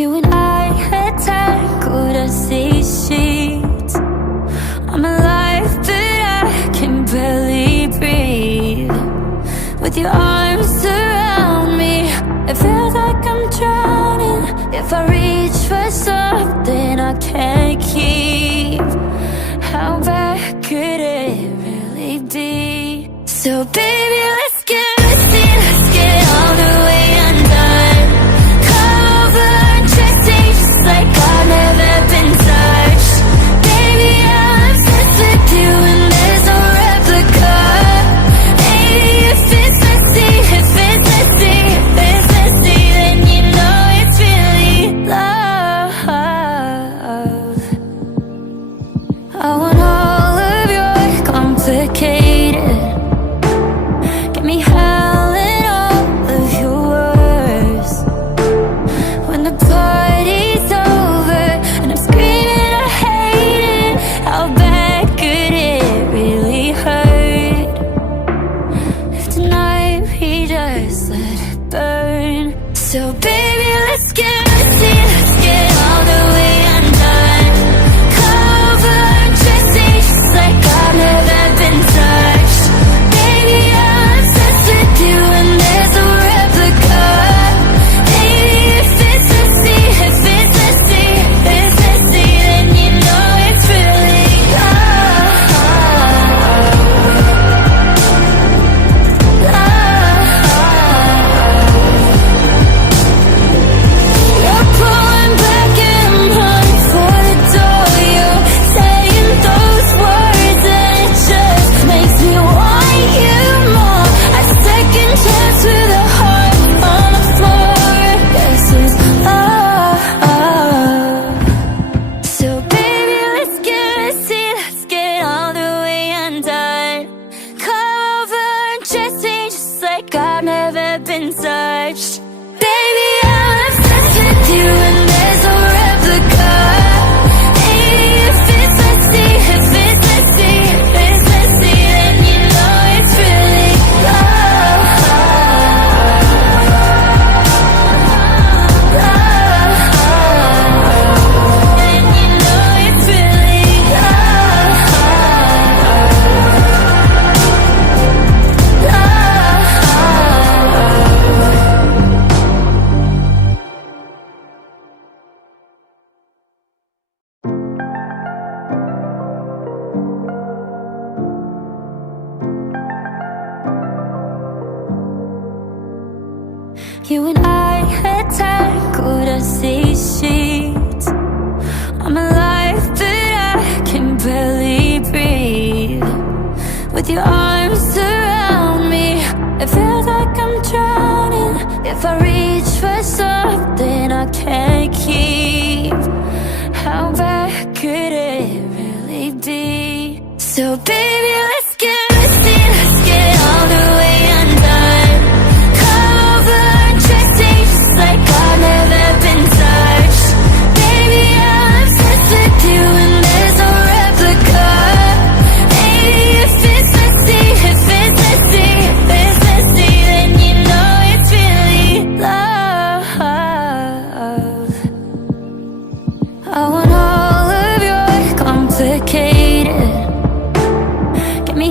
You and I had tackled our sea sheets. I'm alive, but I can barely breathe. With your arms around me, it feels like I'm drowning. If I reach for something I can't keep, how bad could it really be? So baby, let's get messy, let's get all the way undone. Cover undressing just like I've never been touched. Baby, I'm obsessed with you and there's no replica. Maybe if it's messy, if it's messy, if it's messy, then you know it's really love. I want all of your complicated, get me howling all of your words. When the party's over and I'm screaming I hate it, how bad could it really hurt? If tonight we just let it burn. So baby, let's get messy, let's get all the way undone. Cover undressing just like I've never been touched. Baby, I'm obsessed with you and there's no replica. Maybe if it's messy, if it's messy, if it's messy, then you know it's really love. You're pulling back and running for the door. You're saying those words and it just makes me want you more. A second chance with a heart on the floor. This is love. So baby, let's get messy, let's get all the way undone. Cover undressing just like I've never been touched. Baby, I'm obsessed with you and there's no replica. Maybe if it's messy, if it's messy, if it's messy, then you know it's really love. Then you know it's really love. You and I had tackled our sea sheets. I'm alive, but I can barely breathe. With your arms around me, it feels like I'm drowning. If I reach for something I can't keep, how bad could it really be? So baby, let's get messy, let's get all the way undone. Cover undressing just like I've never been touched. Baby, I'm obsessed with you and there's no replica. Maybe if it's messy, if it's messy, if it's messy, then you know it's really love. I want all of your complicated, get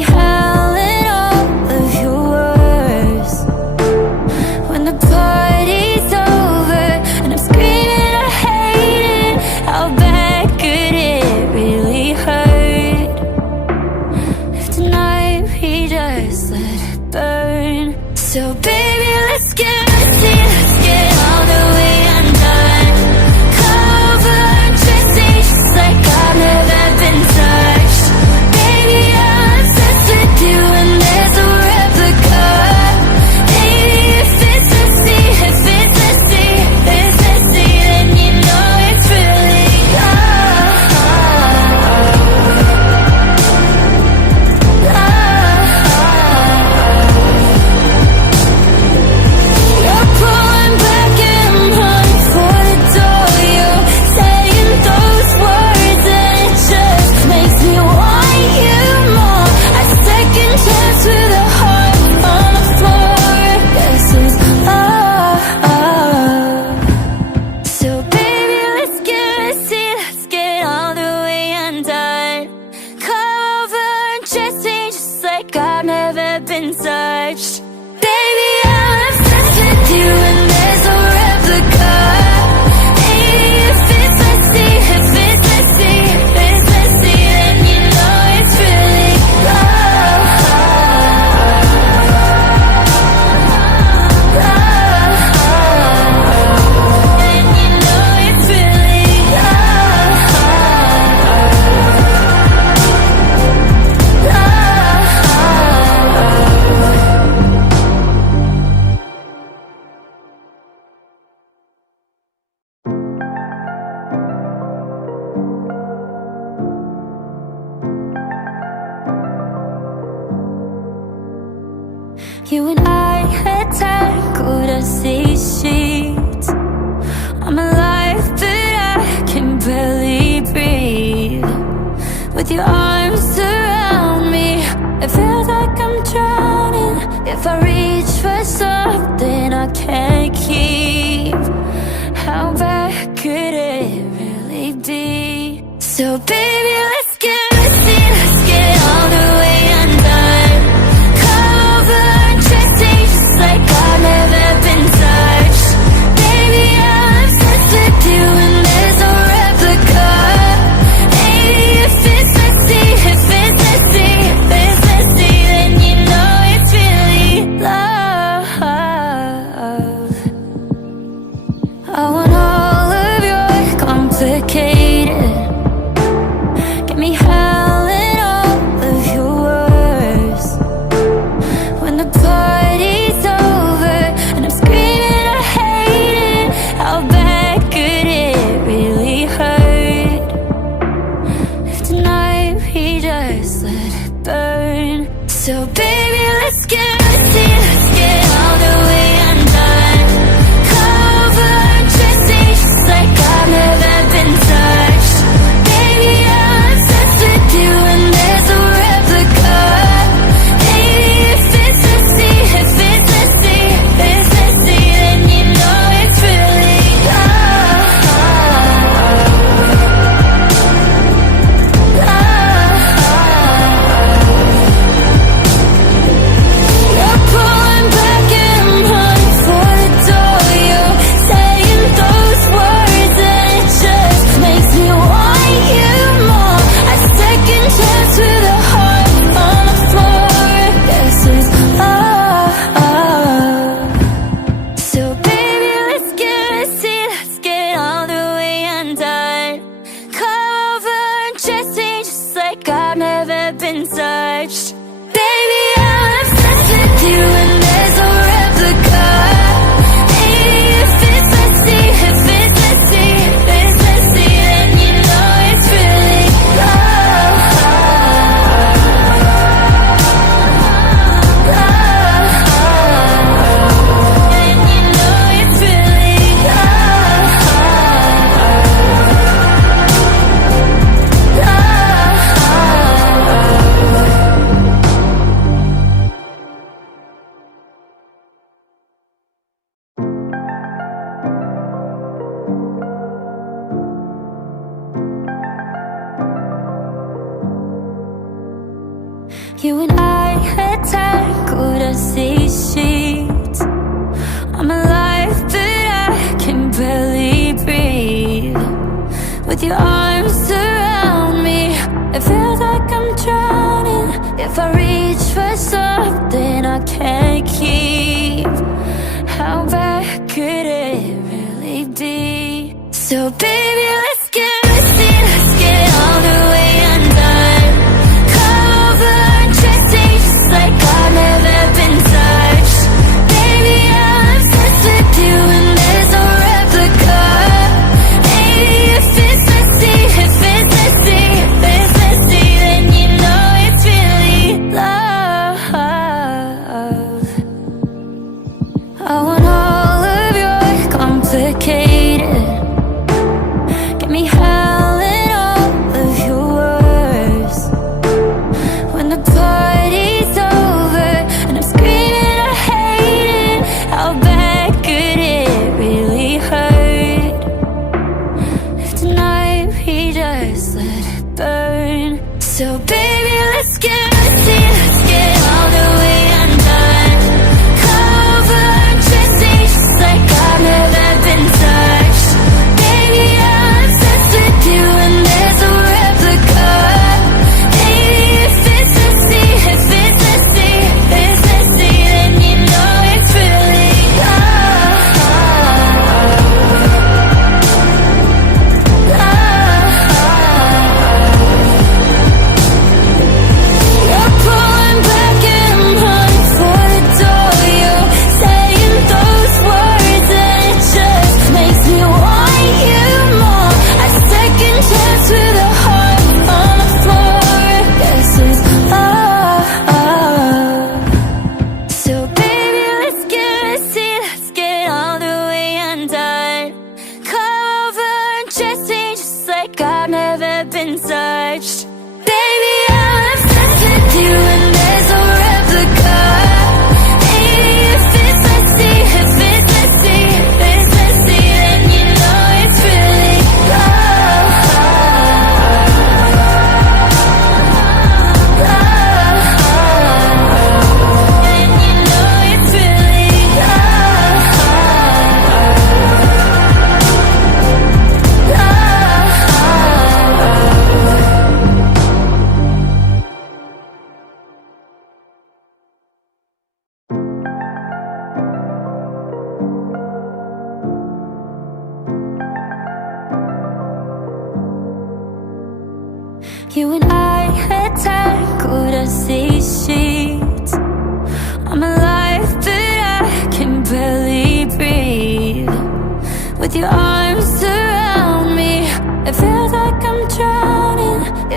You and I had tangled as these sheets. I'm alive, but I can barely breathe. With your arms around me, it feels like I'm drowning. If I reach for something I can't keep, how bad could it really be? So baby, let's get messy, let's get all the way undone. Cover undress just like I've never been touched. Baby, I'm obsessed with you and there's no replica. Hey, if it's messy, if it's messy, if it's messy, then you know it's really love. I want all of your complicated, get me howling all of your words. When the party's over and I'm screaming I hate it, how bad could it really hurt? If tonight we just let it burn. So baby, let's get messy, let's get all the way undone. Cover undressing just like I've never been touched. Baby, I'm obsessed with you and there's no replica. Hey, if it's messy, if it's messy, if it's messy, then you know it's really love. You're pulling back and I'm running for the door. You're saying those words and it just makes me want you more. A second chance with a heart on the floor. This is love. So baby, let's get messy, let's get all the way undone. Come over and dressing just like I've never been touched. Baby, I'm obsessed with you and there's no replica. Hey, if it's messy, if it's messy, if it's messy, then you know it's really love. Then you know it's really love. You and I had tangled as these sheets. I'm alive, but I can barely breathe. With your arms around me, it feels like I'm drowning. If I reach for something I can't keep, how bad could it really be? So baby, let's get messy, let's get all the way undone. Cover undressing just like I've never been touched. Baby, I'm obsessed with you and there's no replica. Hey, if it's messy, if it's messy, if it's messy, then you know it's really love. I want all of your complicated, get me howling all of your words. When the party's over and I'm screaming I hate it, how bad could it really hurt? If tonight we just let it burn. So baby, let's get messy, let's get all the way undone. Cover undressing just like I've never been touched. Baby, I'm obsessed with you and there's no replica. Hey, if it's messy, if it's messy, if it's messy, then you know it's really love.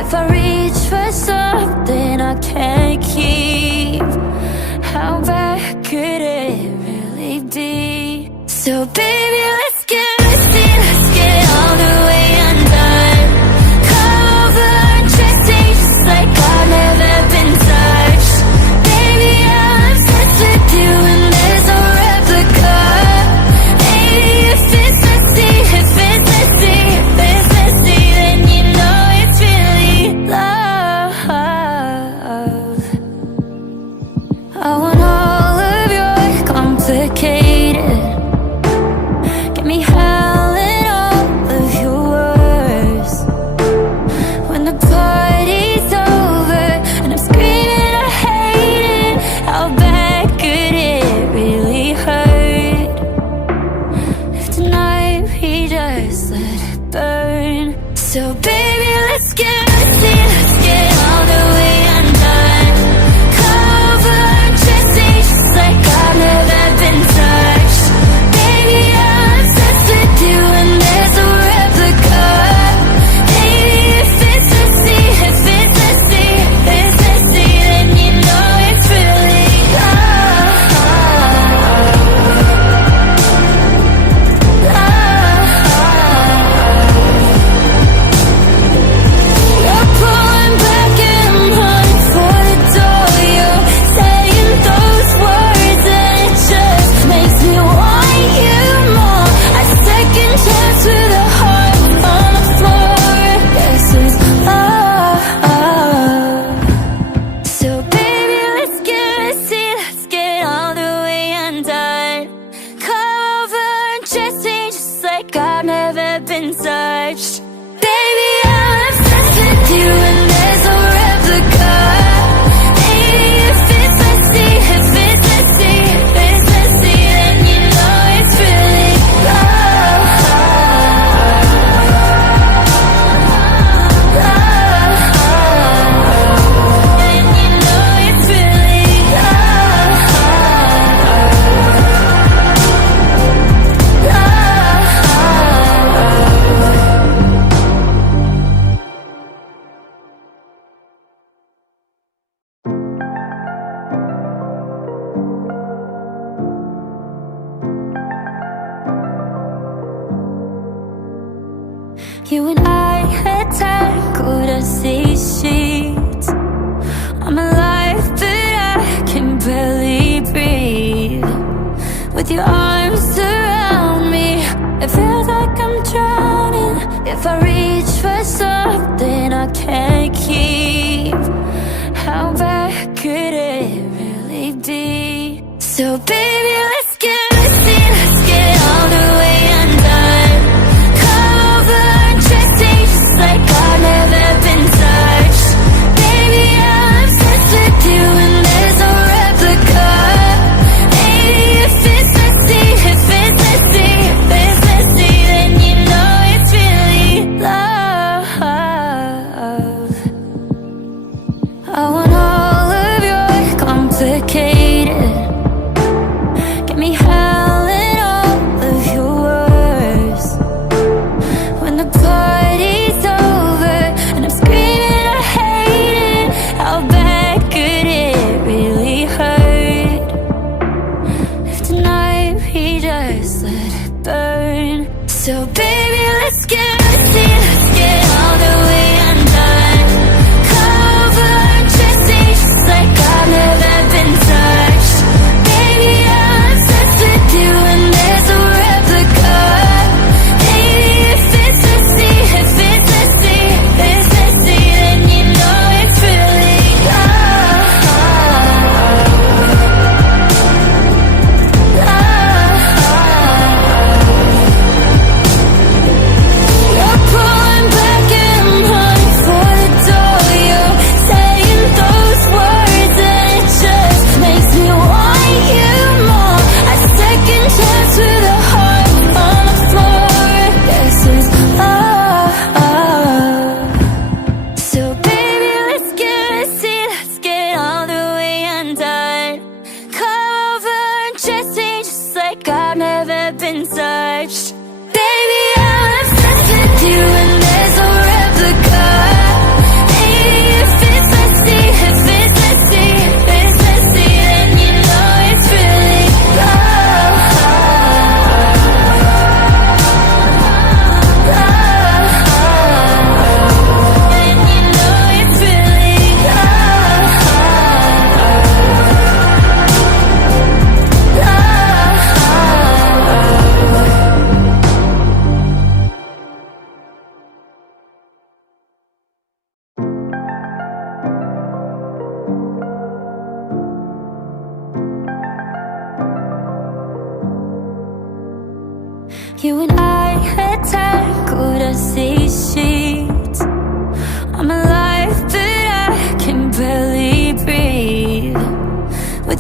If I reach for something I can't keep, how bad could it really be? So baby, let's get messy, let's get all the way undone. Come over and dress me just like I've never been touched. Baby, I'm obsessed with you and there's no replica. Baby, if it's messy, if it's messy, if it's messy, then you know it's really love. I want all of your complicated, get me howling all of your words. When the party's over and I'm screaming I hate it, how bad could it really hurt? If tonight we just let it burn. So baby, let's get messy, let's get all the way undone. Come over and dress me just like I've never been touched. Baby, I'm obsessed with you and there's no replica. Baby, if it's messy, if it's messy, if it's messy, then you know it's really love. You're pulling back and I'm running for the door. You're saying those words and it just makes me want you more. A second chance with a heart on the floor. This is love. So baby, let's get messy, let's get all the way undone. Come over and dress me just like I've never been touched. Baby, I'm obsessed with you and there's no replica. Baby, if it's messy, if it's messy, if it's messy, then you know it's really love. Then you know it's really love. You and I had tangled as these sheets. I'm alive, but I can barely breathe. With your arms around me, it feels like I'm drowning. If I reach for something I can't keep, how bad could it really be? So baby, let's get messy, let's get all the way undone. Come over and dress me just like I've never been touched. Baby, I'm obsessed with you and there's no replica. Baby, if it's messy, if it's messy, if it's messy, then you know it's really love. I want all of your complicated, get me howling all of your words. When the party's over and I'm screaming I hate it, how bad could it really hurt? If tonight we just let it burn. So baby, let's get messy, let's get all the way undone. Come over and dress me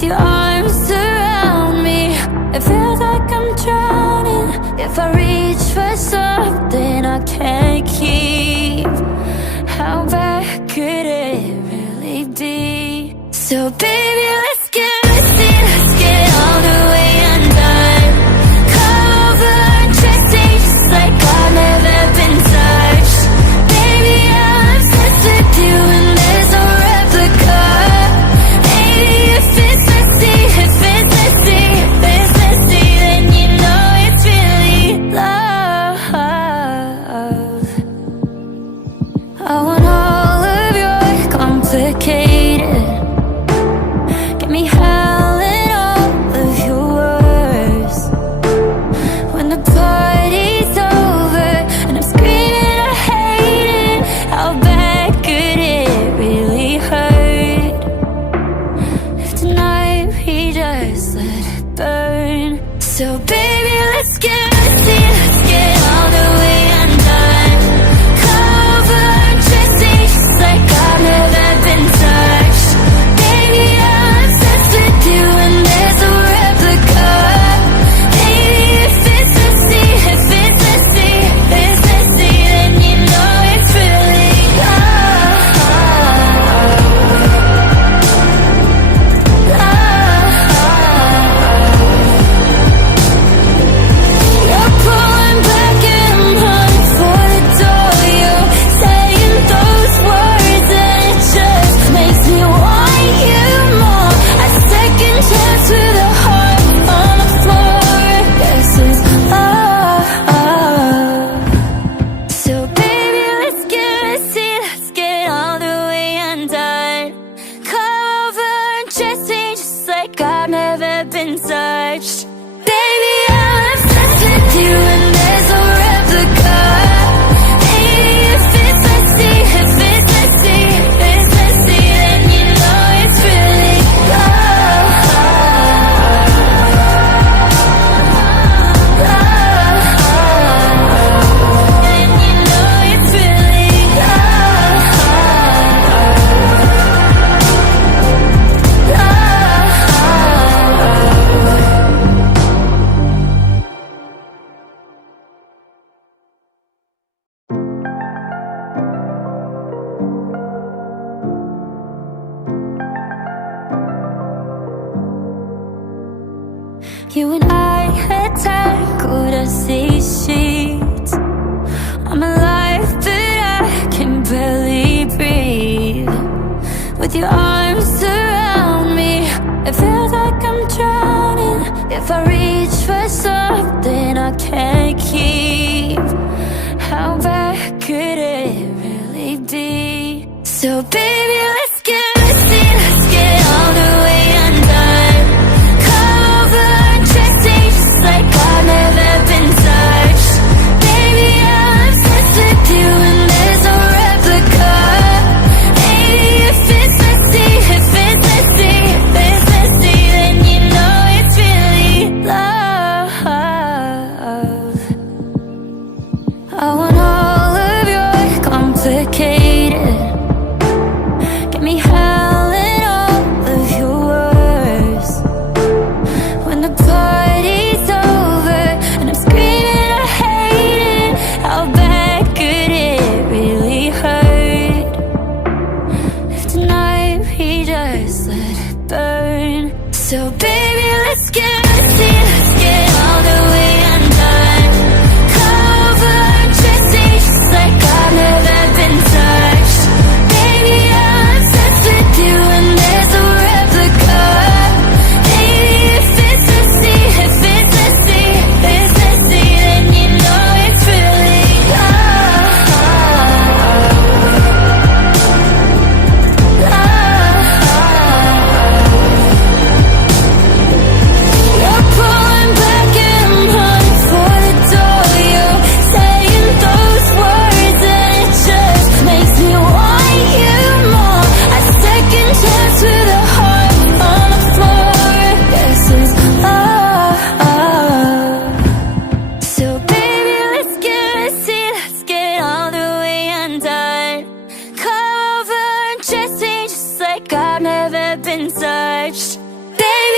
your arms around me. It feels like I'm drowning. If I reach for something I can't keep, how bad could it really be? So baby, let's get messy, let's get all the way undone. Come over and dress it just like I've never been touched. Baby, I'm obsessed with you and there's no replica. Baby, if it's messy, if it's messy, if it's messy, then you know it's really love. I want all of your complicated, get me howling all of your words. When the party's over and I'm screaming I hate it, how bad could it really hurt? If tonight we just let it burn. So baby, let's get messy, let's get all the way undone. Come over and dress it just like I've never been touched. Baby, I'm obsessed with you and there's no replica. Baby, if it's messy, if it's messy, if it's messy, then you know it's really love. You're pulling back and I'm running for the door. You're saying those words and it just makes me want you more. A second chance with a heart on the floor. This is love. So baby, let's get messy, let's get all the way undone. Come over and dress it just like I've never been touched. Baby, I'm obsessed with you and there's no replica. Baby, if it's messy, if it's messy, if it's messy, then you know it's really love. Then you know it's really love. You and I had tangled as these sheets. I'm alive, but I can barely breathe. With your arms around me, it feels like I'm drowning. If I reach for something I can't keep, how bad could it really be? So baby, let's get messy, let's get all the way undone. Come over and dress it just like I've never been touched. Baby, I'm obsessed with you and there's no replica. Baby, if it's messy, if it's messy, if it's messy, then you know it's really love. I want all of your complicated, get me howling all of your words. When the party's over and I'm screaming I hate it, how bad could it really hurt? If tonight we just let it burn. So baby, let's get messy, let's get all the way undone. Come over and dress it just like I've never been touched. Baby, I'm obsessed with you and there's no replica. Baby, if it's messy, if it's messy, if it's messy, then you know it's really love. You're pulling back and I'm running for the door. You're saying those words and it just makes me want you more. A second chance with a heart on the floor. This is love. So baby, let's get messy, let's get all the way undone. Come over and dress it just like I've never been touched. Baby,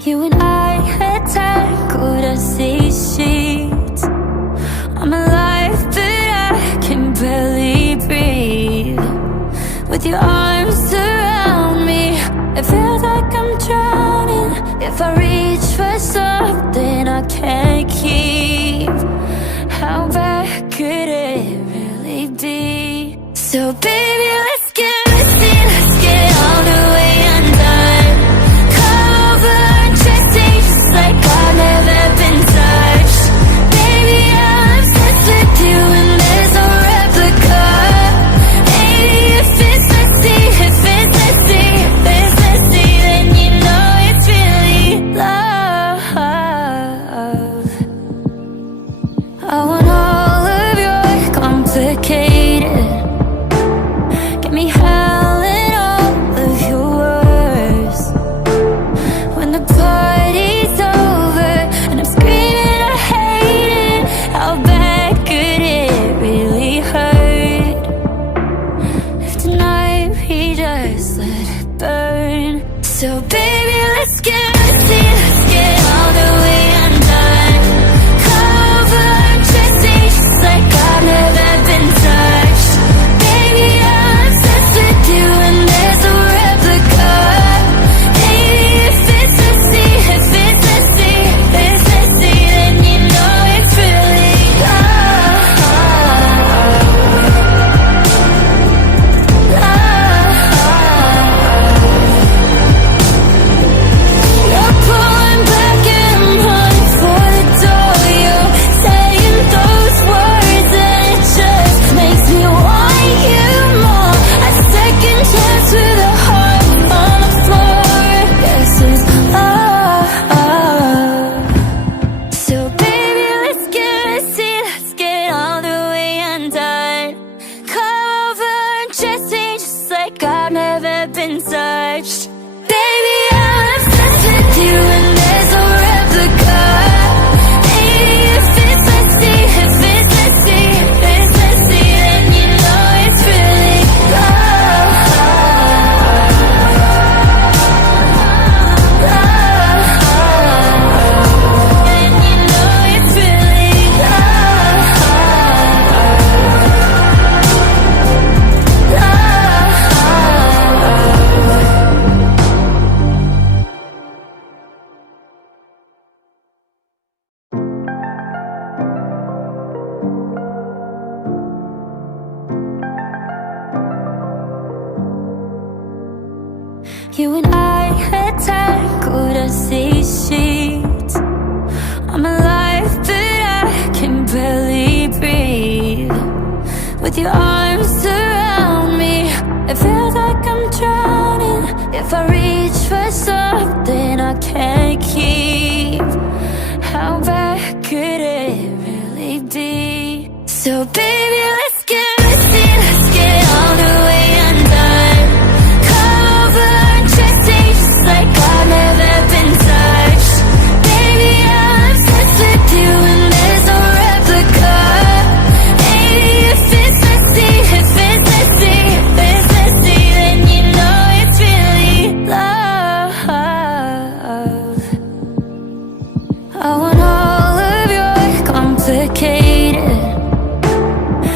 You and I had tangled as these sheets. I'm alive, but I can barely breathe. With your arms around me, it feels like I'm drowning. If I reach for something I can't keep, how bad could it really be? So baby, let's get messy, let's get all the way undone. Cover undressing just like I've never been touched. Baby, I'm obsessed with you and there's no replica. Hey, if it's messy, if it's messy, if it's messy, then you know it's really love. I want all of your complicated, get me howling all of your words. When the party's over and I'm screaming I hate it, how bad could it really hurt? If tonight we just let it burn. So baby, let's get messy, let's get all the way undone. Cover undressing just like I've never been touched. Baby, I'm obsessed with you and there's no replica. Hey, if it's messy, if it's messy, if it's messy, then you know it's really love. You're pulling back and running for the door. You're saying those words and it just makes me want you more. A second chance with a heart on the floor. This is love. So baby, let's get messy, let's get all the way undone. Cover undressing just like I've never been touched. Baby, I'm obsessed with you and there's no replica. Hey, if it's messy, if it's messy, if it's messy, then you know it's really love. And you know it's really love. You and I had tangled as these sheets. I'm alive, but I can barely breathe. With your arms around me, it feels like I'm drowning. If I reach for something I can't keep, how bad could it really be? So baby, let's get messy, let's get all the way undone. Cover undressing just like I've never been touched. Baby, I'm obsessed with you and there's no replica. Hey, if it's messy, if it's messy, if it's messy, then you know it's really love. I want all of your complicated,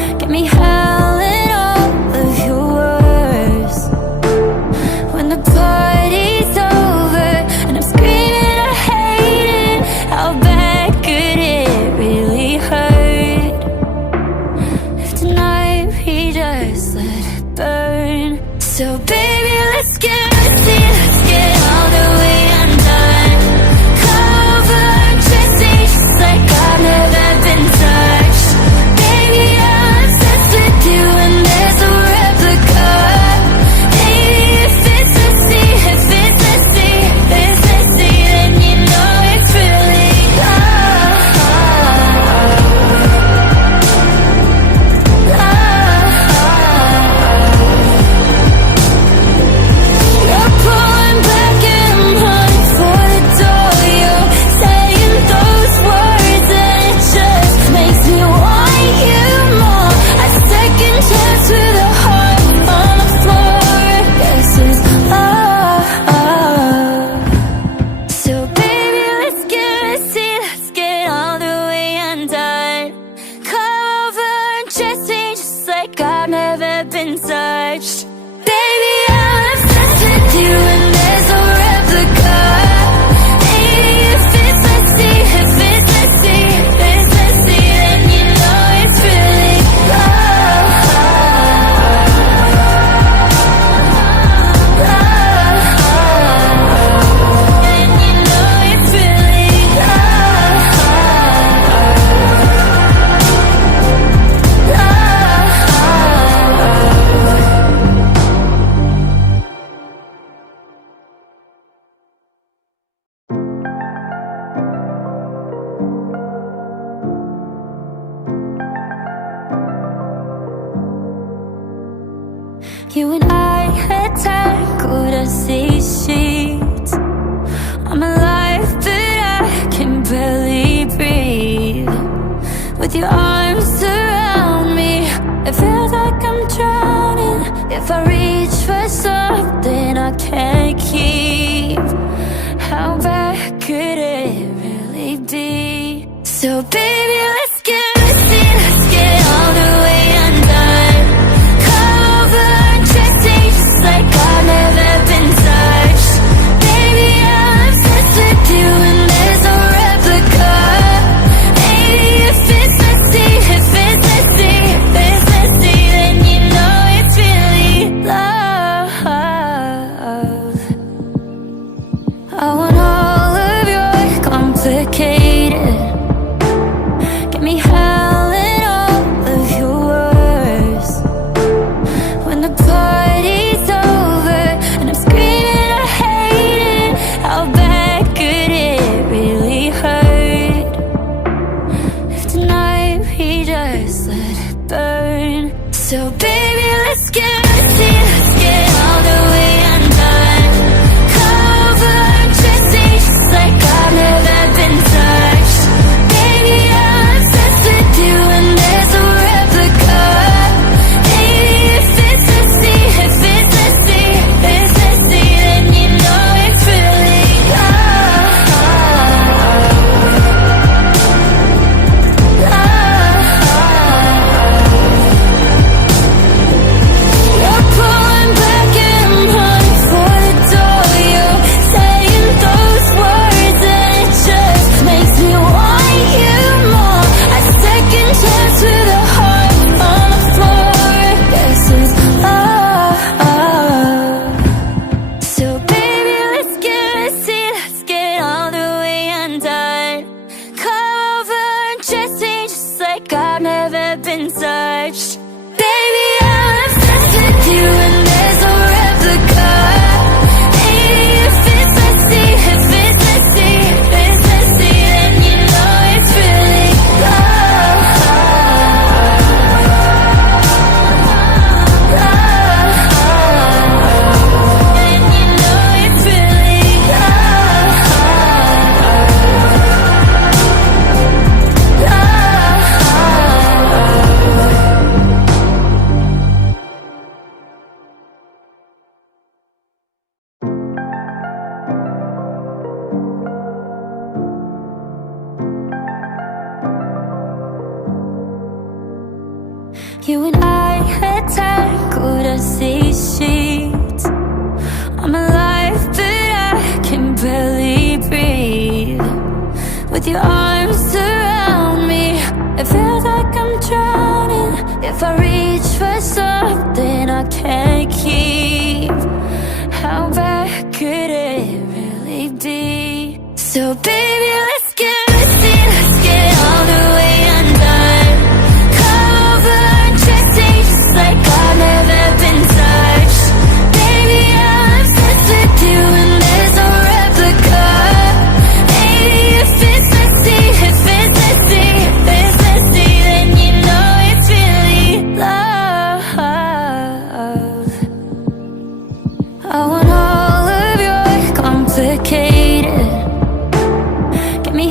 You and I had tangled as these sheets. I'm alive, but I can barely breathe. With your arms around me, it feels like I'm drowning. If I reach for something I can't keep, how bad could it really be? So baby, let's get messy, let's get all the way undone. Cover undressing just like I've never been touched. Baby, I'm obsessed with you and there's no replica. Maybe if it's messy, if it's messy, if it's messy, then you know it's really love. I want all of your complicated. Get me howling all of your words. When the party's over and I'm screaming I hate it, how bad could it really hurt? If tonight we just let it burn. So baby, let's get messy, let's get all the way undone. Cover undressing just like I've never been touched. Baby, I'm obsessed with you and there's no replica. Maybe if it's messy, if it's messy, if it's messy, then you know it's really love. You're pulling back and I'm running for the door. You're saying those words and it just makes me want you more. A second chance with a heart on the floor. This is love. So baby, let's get messy, let's get all the way undone. Cover undressing just like I've never been touched. Baby, I'm obsessed with you and there's no replica. Maybe if it's messy, if it's messy, if it's messy, then you know it's really love. And you know it's really love. You and I had tangled as these sheets. I'm alive, but I can barely breathe. With your arms around me, it feels like I'm drowning. If I reach for something I can't keep, how bad could it really be? So baby, let's get messy, let's get all the way undone. Cover undressing just like I've never been touched. Baby, I'm obsessed with you and there's no replica. Maybe if it's messy, if it's messy, if it's messy, then you know it's really love. I want all of your complicated. Get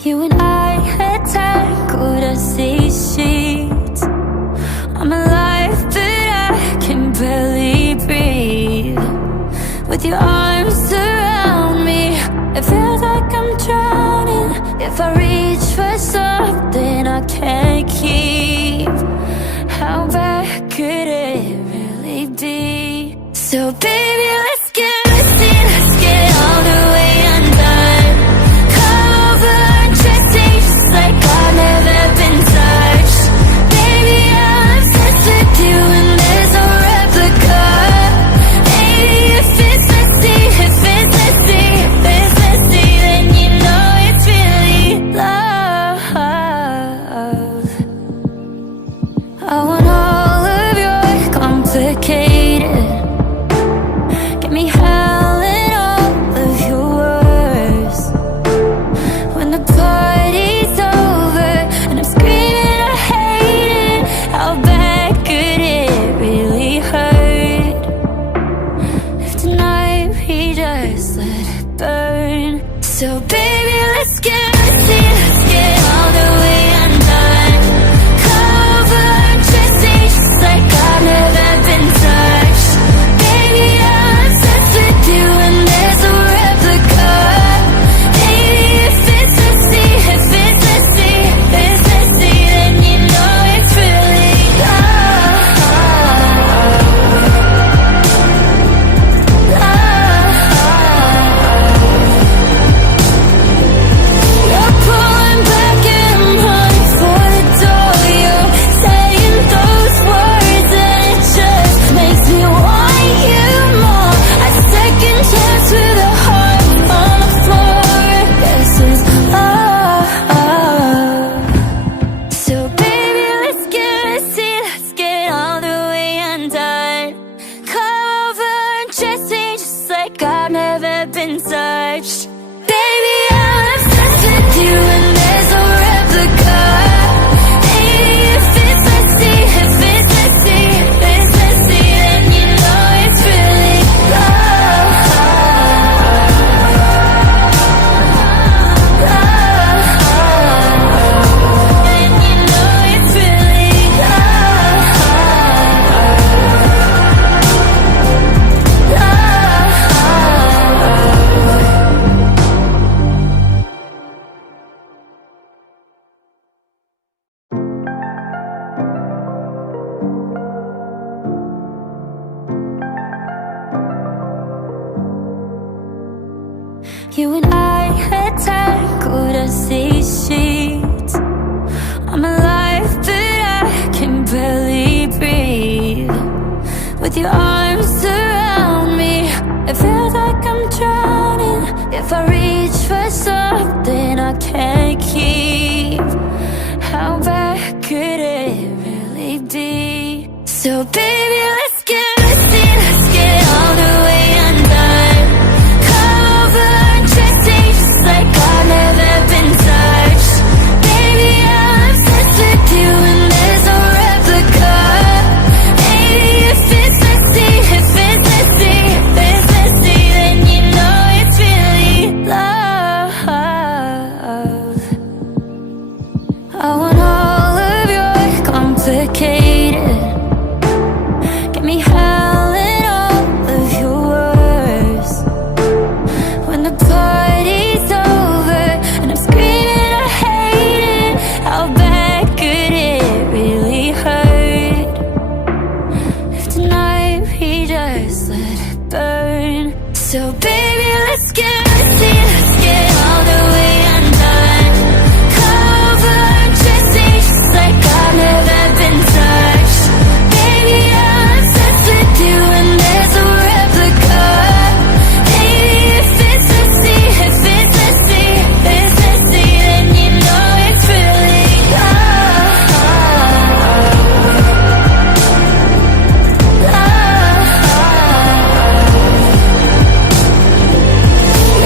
You and I had tackled ROSÉ sheets. I'm alive, but I can barely breathe. With your arms around me, it feels like I'm drowning. If I reach for something I can't keep, how bad could it really be? So baby, let's get messy, let's get all the way undone. Come over and just taste like I've never been touched. Baby, I'm obsessed with you and there's no replica. Baby, if it's messy, if it's messy, if it's messy, then you know it's really love. I want all of your complicated, get me howling all of your words. When the party's over and I'm screaming I hate it, how bad could it really hurt? If tonight we just let it burn. So baby, let's get messy, let's get all the way undone. Come over and just taste like I've never been touched. Baby, I'm obsessed with you and there's no replica. Baby, if it's messy, if it's messy, if it's messy, then you know it's really love. You're pulling back and I'm running for the door. You're saying those words and it just makes me want you more. A second chance with a heart on the floor. This is love. So baby, let's get messy, let's get all the way undone. Come over and just say just like I've never been touched. Baby, I'm obsessed with you and there's no replica. Baby, if it's messy, if it's messy, if it's messy, then you know it's really love. Then you know it's really love. You and I had tackled ROSÉ sheets. I'm alive, but I can barely breathe. With your arms around me, it feels like I'm drowning. If I reach for something I can't keep, how bad could it really be? So baby, let's get messy, let's get all the way undone. Come over and just taste like I've never been touched. Baby, I'm obsessed with you and there's no replica. Baby, if it's messy, if it's messy, if it's messy, then you know it's really love. I want all of your complicated, get me howling all of your words. When the party's over and I'm screaming I hate it, how bad could it really hurt? If tonight we just let it burn. So baby, let's get messy, let's get all the way undone. Come over and just taste like I've never been touched. Baby, I'm obsessed with you and there's no replica. Baby, if it's messy, if it's messy, if it's messy, then you know it's really love.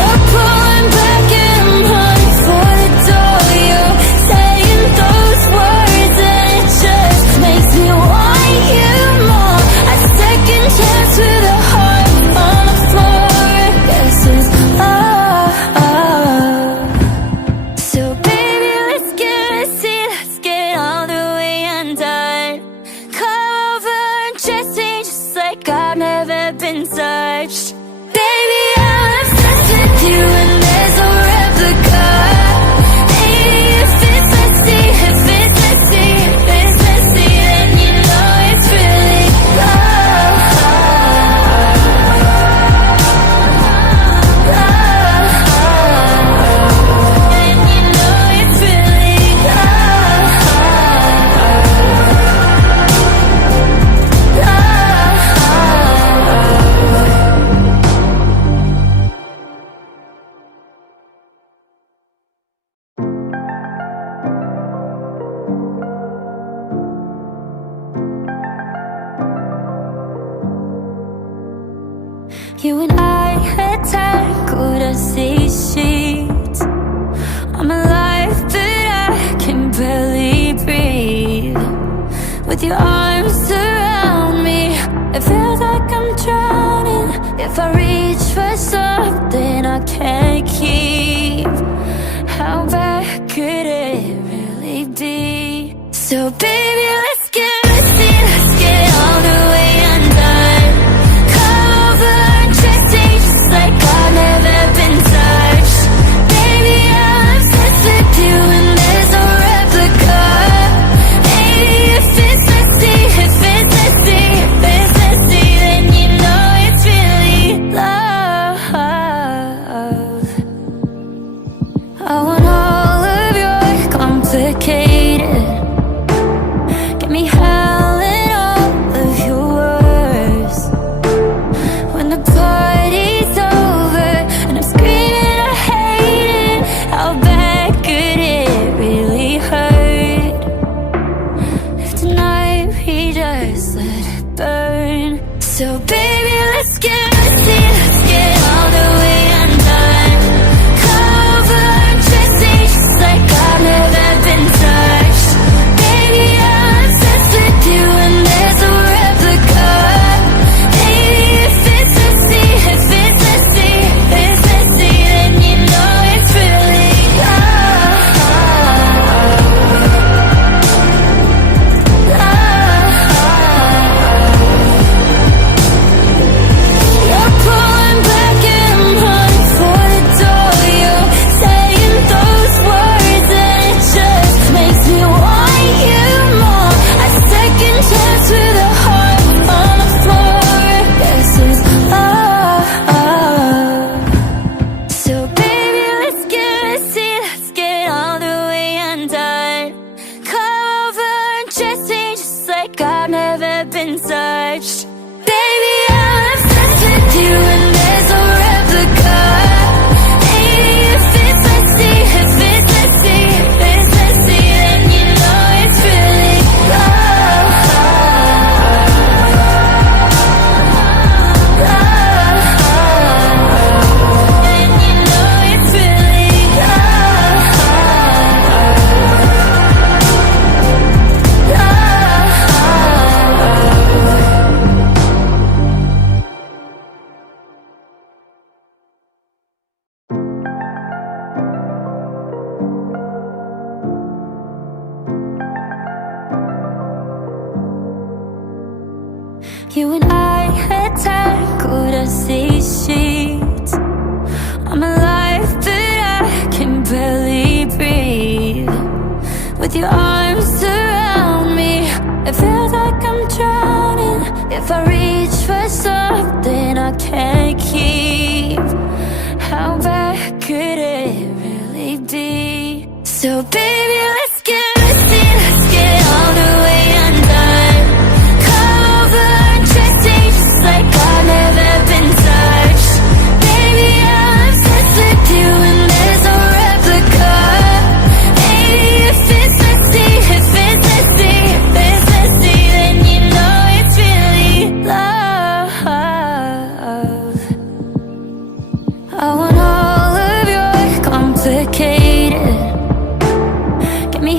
You and I had tangled as these sheets. I'm alive, but I can barely breathe. With your arms around me, it feels like I'm drowning. If I reach for something I can't keep, how bad could it really be? So baby, let's get messy, let's get all the way undone. Cover and dressing just like I've never been touched. Baby, I'm obsessed with you and there's no replica. Baby, if it's messy, if it's messy, if it's messy, then you know it's really love. I want all of your complicated. Get me howling all of your words. When the party's over and I'm screaming I hate it, how bad could it really hurt? If tonight we just let it burn. So baby, let's get messy, let's get all the way undone. Cover and dressing just like I've never been touched. Baby, I'm obsessed with you and there's a replica. Baby, if it's messy, if it's messy, if it's messy, then you know it's really love. You're pulling back and I'm running for the door. You're saying those words and it just makes me want you more. A second chance with a heart on the floor. This is love. So baby, let's get messy, let's get all the way undone. Cover and dressing just like I've never been touched. Baby, I'm obsessed with you and there's no replica. Baby, if it's messy, if it's messy, if it's messy, then you know it's really love. And you know it's really love. You and I had tangled as these sheets. I'm alive, but I can barely breathe. With your arms around me, it feels like I'm drowning. If I reach for something I can't keep, how bad could it really be? So baby, let's get messy, let's get all the way undone. Cover and dressing just like I've never been touched. Baby, I'm obsessed with you and there's no replica. Baby, if it's messy, if it's messy, if it's messy, then you know it's really love. I want all of your complicated. Get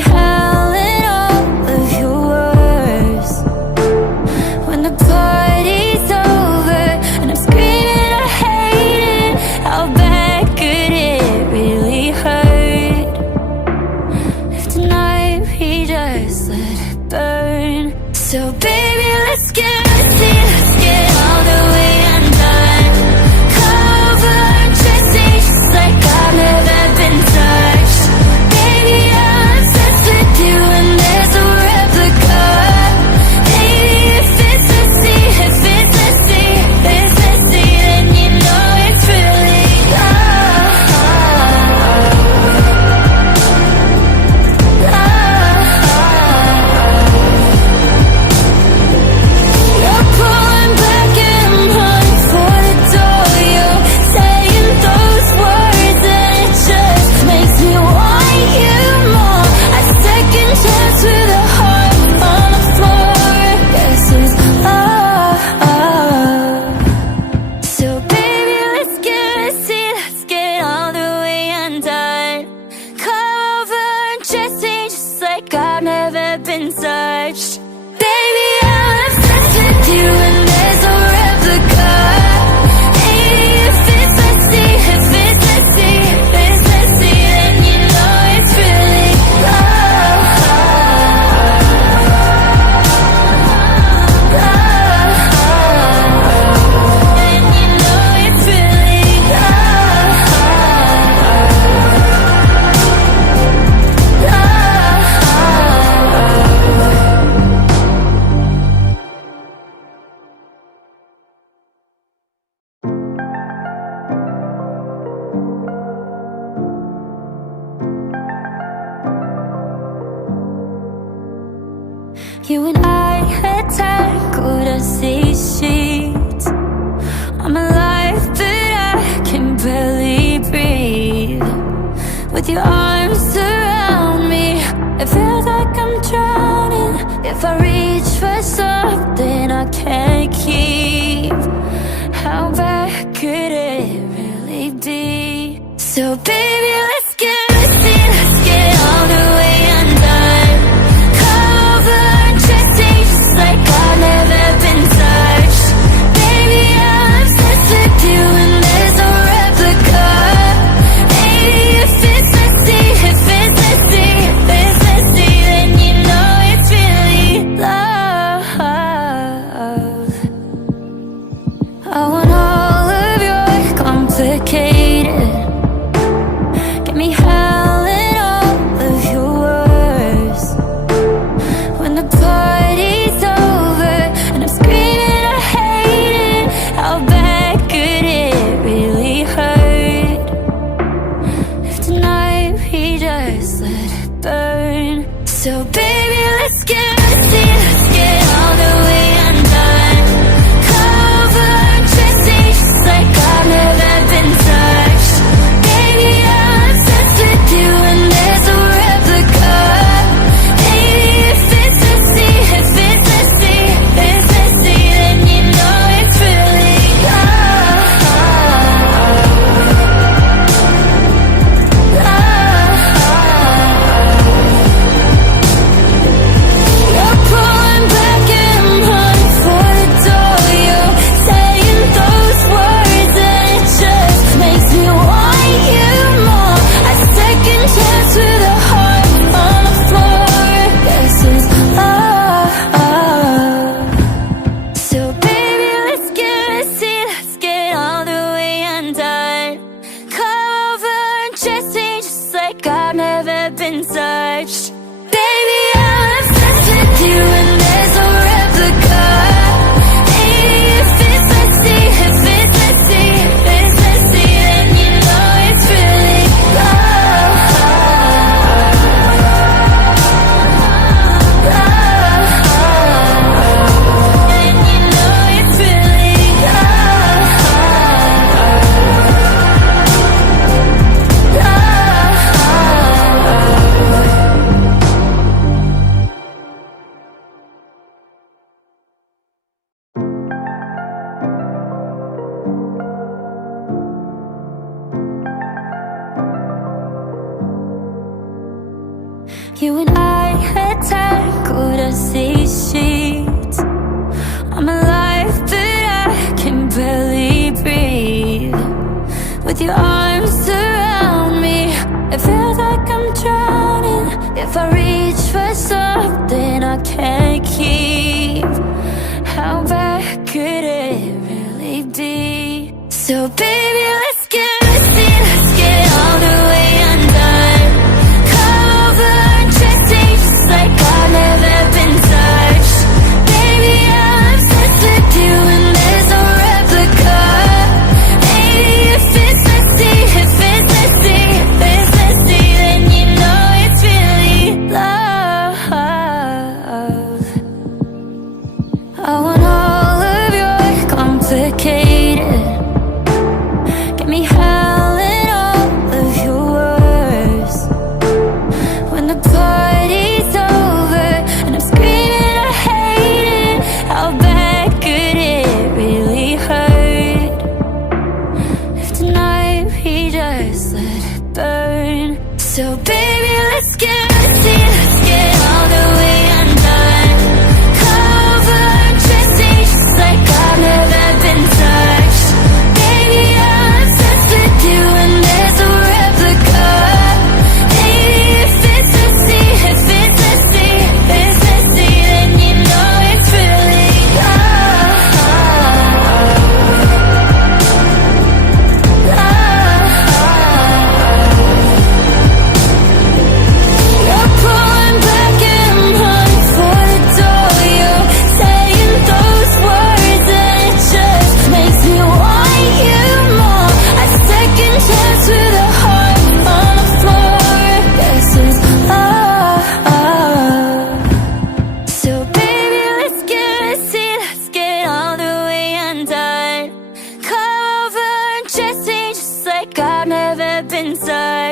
You and I had tangled as these sheets. I'm alive, but I can barely breathe. With your arms around me, it feels like I'm drowning. If I reach for something I can't keep, how bad could it really be? So baby, let's get messy, let's get all the way undone. Cover and dressing just like I've never been touched. Baby, I'm obsessed with you and there's no replica. Baby, if it's messy, if it's messy, if it's messy, then you know it's really love. I want all of your complicated, get me howling all of your words. When the party's over and I'm screaming I hate it, how bad could it really hurt? If tonight we just let it burn. So baby, let's get messy, let's get all the way undone. Cover and dressing just like I've never been touched. Baby, I'm obsessed with you and there's no replica. Baby, if it's messy, if it's messy, if it's messy, then you know it's really love. You're pulling back and I'm running for the door. You're saying those words and it just makes me want you more. A second chance with a heart on the floor. This is love. So baby, let's get messy, let's get all the way undone. Come over and dressing just like I've never been touched. Baby, I'm obsessed with you and there's no replica. Baby, if it's messy, if it's messy, if it's messy, then you know it's really love. And you know it's really You and I had tangled as these sheets. I'm alive, but I can barely breathe. With your arms around me, it feels like I'm drowning. If I reach for something I can't keep, how bad could it really be? So baby, let's get messy, let's get all the way undone. Cover and dressing just like I've never been touched. Baby, I'm obsessed with you and there's no replica. Baby, if it's messy, if it's messy, if it's messy, then you know it's really love. I want all of your complicated, get me howling all of your words. When the party's over and I'm screaming I hate it, how bad could it really hurt? If tonight we just let it burn. So baby, let's get messy, let's get all the way undone. Cover and dressing just like I've never been touched. Baby, I'm obsessed with you and there's no replica. Baby, if it's messy, if it's messy, if it's messy, then you know it's really love.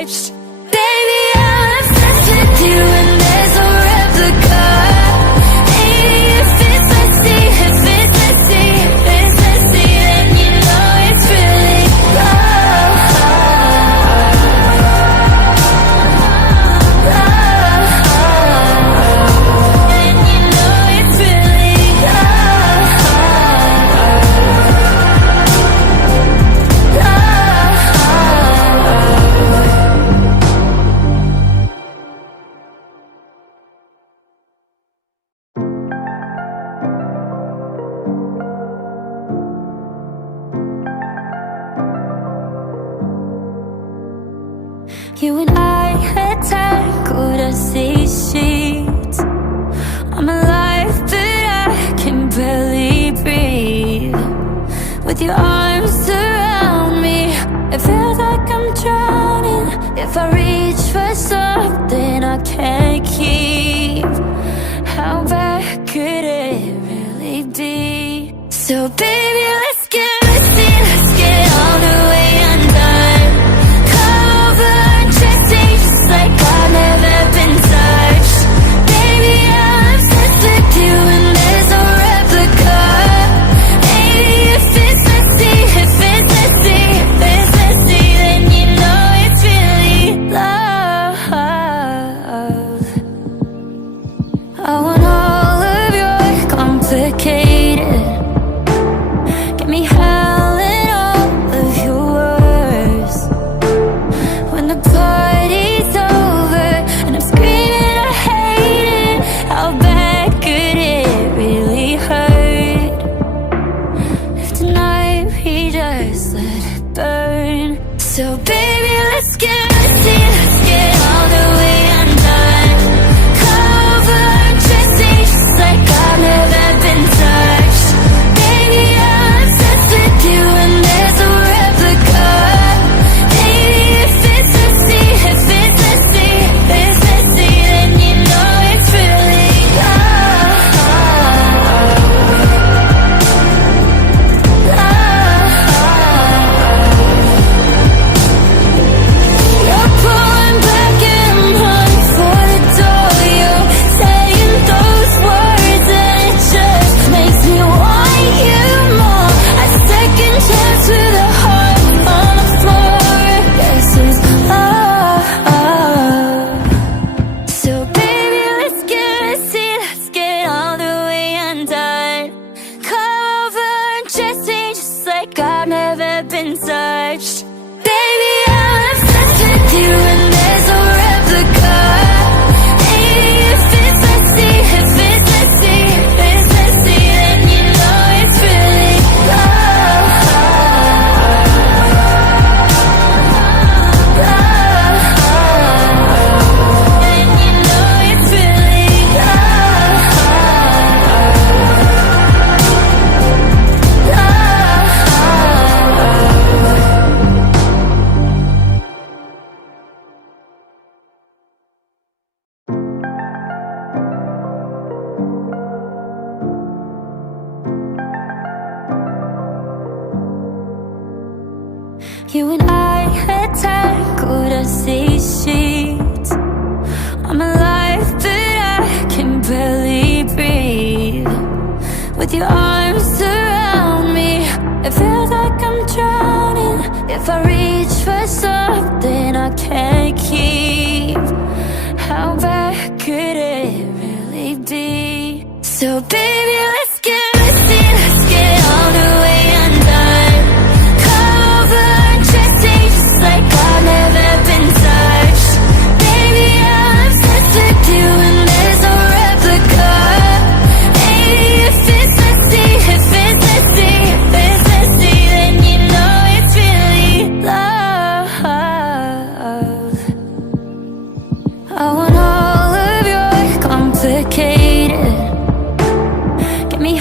untouched. Baby, I'm obsessed with you and there's no replica. Maybe if it's messy, if it's messy, if it's messy, then you know it's really love. And you know it's really love. You and I had tangled us these sheets. I'm alive, but I can barely breathe. With your arms around me, it feels like I'm drowning. If I reach for something I can't keep, how bad could it really be? So baby, let's get messy, let's get all the way undone. Come over and just like I've never been touched. Baby, I'm obsessed with you and there's no replica. Maybe if it's messy, if it's messy, if it's messy, then you know it's really love. I want all of your complicated. Get me howling all of your words. When the party's over and I'm screaming I hate it, how bad could it really hurt? If tonight we just let it burn. So baby, let's get messy, let's get all the way undone. Come over and just like I've never been touched. Baby, I'm obsessed with you and there's no replica. Maybe if it's messy, if it's messy, if it's messy, then you know it's really love. You're pulling back and running for the door. You're saying those words and it just makes me want you more. A second chance with a heart on the floor. This is love. So baby, let's get messy, let's get all the way undone. Come over and just like I've never been touched. Baby, I'm obsessed with you and there's no replica. Maybe if it's messy, if it's messy, if it's messy, then you know it's really love. And you know it's really love. You and I had tangled us these sheets. I'm alive, but I can barely breathe. With your arms around me, it feels like I'm drowning. If I reach for something I can't keep, how bad could it really be? So baby, let's get messy, let's get all the way undone. Come over and just like I've never been touched. Baby, I'm obsessed with you and there's no replica. Maybe if it's messy, if it's messy, if it's messy, then you know it's really love. I want all of your complicated. Get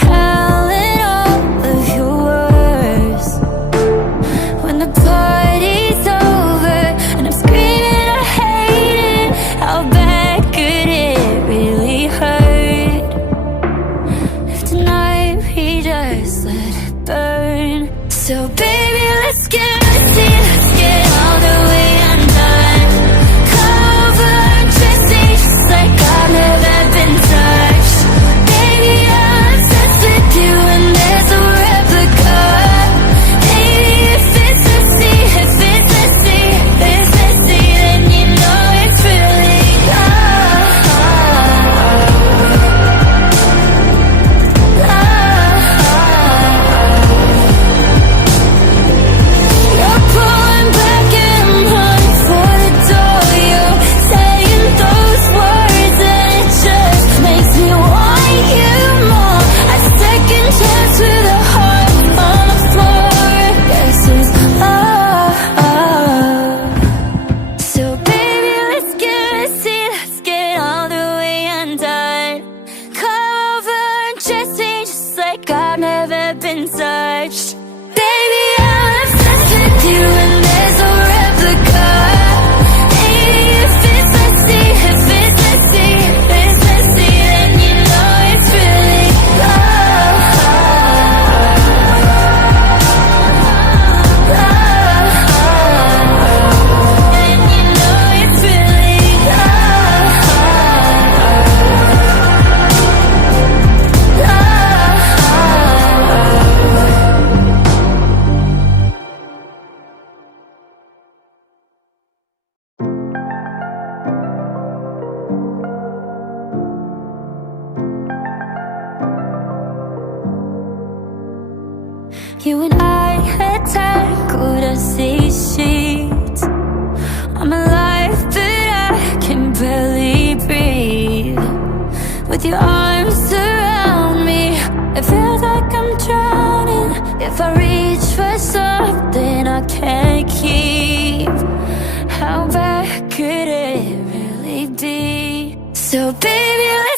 can't keep. How bad could it really be? So baby,